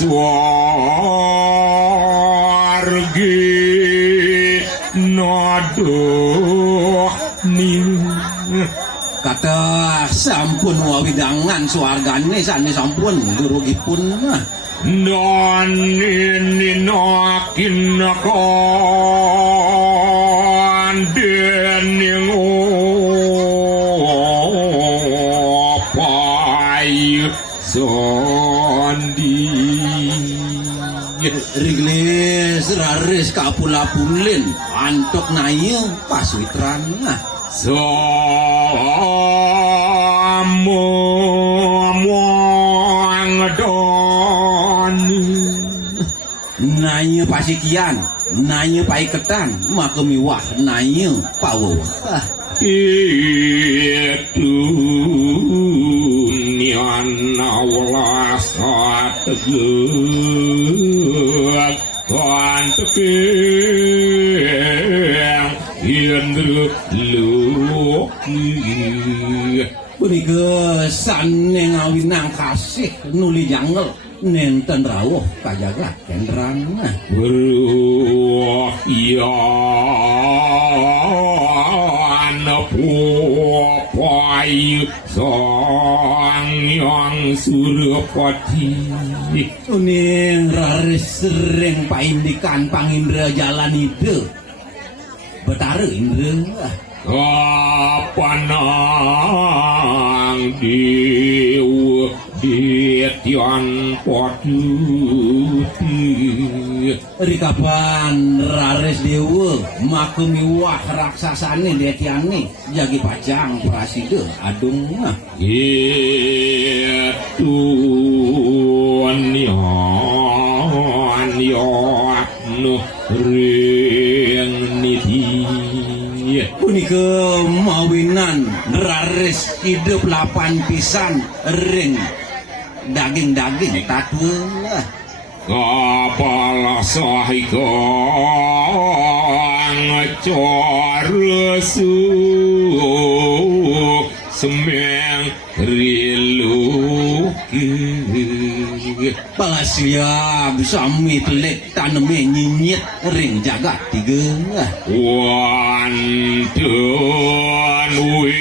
swargi naduh ning kata sampun wawidangan suargane sane sampun durugipun dan ini nakin kon dening opai sondi Riglis raris kapula-pulin antok nayu paswitran nayu pasikian nayu paiketan makemiwah nayu pawawah itu nian Allah sategeuk kan tepeng indru luki punika sane ngawinang kasih nuli jangel nenten rawuh kajagat kendrang beruh ya popai sang yang surapati uning raris sering paindikan pangindra jalan itu betara indra kapanang dewa detian patuti rikapan raris dewa makemiwah raksasane detiane jagi pajang prasida adung itu nyan nuh ring niti punika mawinan raris hidup lapan pisan ring daging-daging tatwa kapala sahikang coresu semeng riluki palasiam sami telik taneme nyinyit ring jagat tiga wantun wil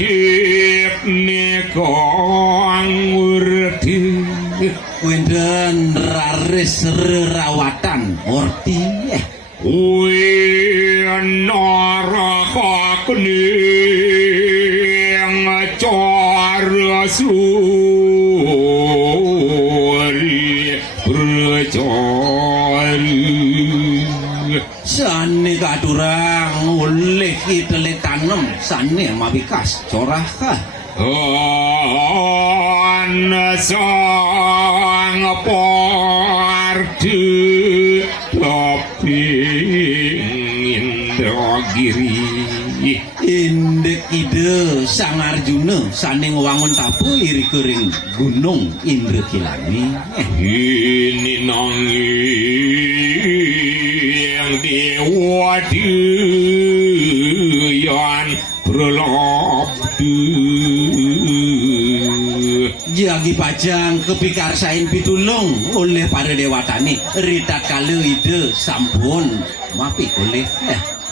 dik nikong urti wenden raris rerawatan orti naraka kening carasuri percari sane katurang oleh kitele tanem sane mabikas corah sang parti tapi Indragiri indek ide sang Arjuna saning wangun tapu iri kering gunung Indrakilani ini nanging dewa diyan pralabdu jagi pajang kepikarsain pitulung oleh para dewatani ritat kala ide sampun mapi oleh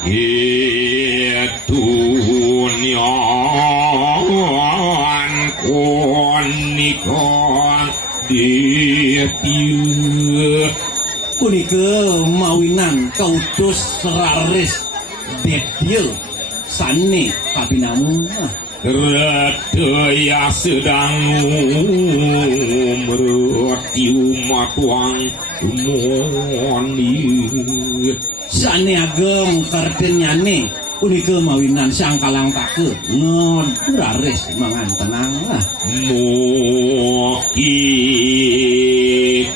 itu nyan konikon detiu punika mawinan kautus raris detil sane kabinamu Radaya sedang merati umat wang umoni sane agem kartenyane punika mawinan sang kalang take ngon raris mangan tenang muki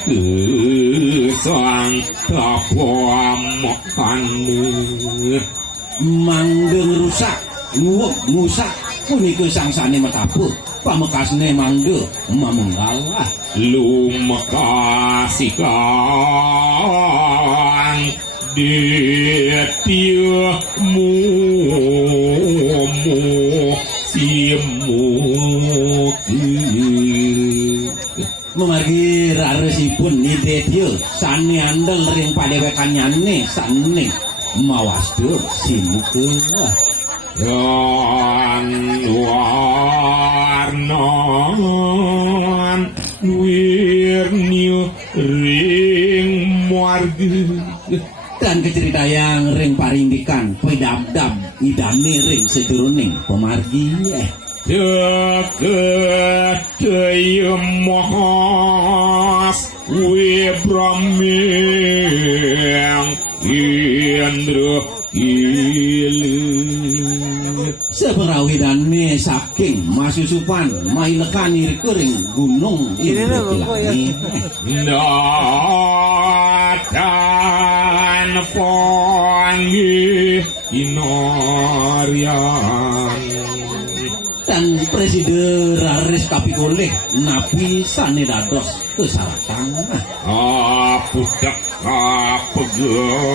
kesang kapamokan manggeng rusak nguwek ngusak punika sangsane matapu pamekasne mangde mamenggal lumakasi kang detiu mu simu Memargi raresipun ide dia sani andel ring padewekannyane sane mawas tuh simuke dan warnon wirniu ring margi dan keceritayang ring paringgikan pedabdab idane ring seduruning pemargi deket mohas wibraming indra ilu seperawidane saking masusupan mailekani ring gunung ini dan panggih inorian dan presiden raris kapitoleh napi sane dados kesaratan budak pegambak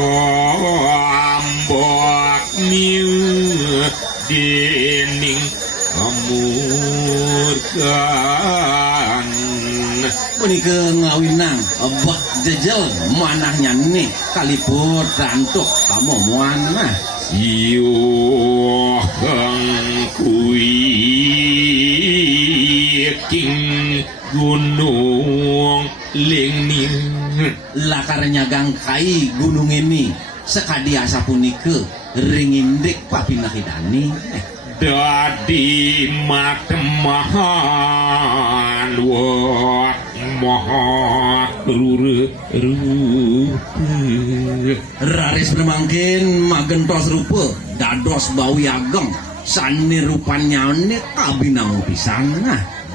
miu dening amurkan menika ngawinang bak jejel manahnya nih kalipur rantuk kamu muana Yo kang kuiking gunung lingning lakarnya gangkai gunung ini sekadiasa punika ringindek papinahidani dadi matemahan wah maha rure raris bermangkin magentos rupa dados bawi ageng sani rupanya ini kabinang pisan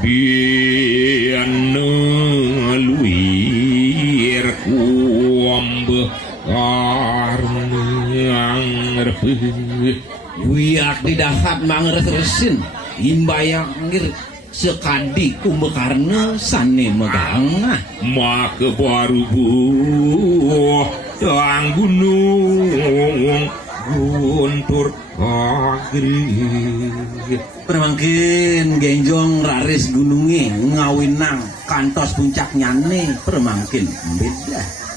biana luir kuambe karnang repeh wiak didahat mangres-resin imbayang ngir sekadi kumbekarna sane megang maka baru buah tang gunung guntur agri permangkin genjong raris gununge ngawinang kantos puncak nyane permangkin beda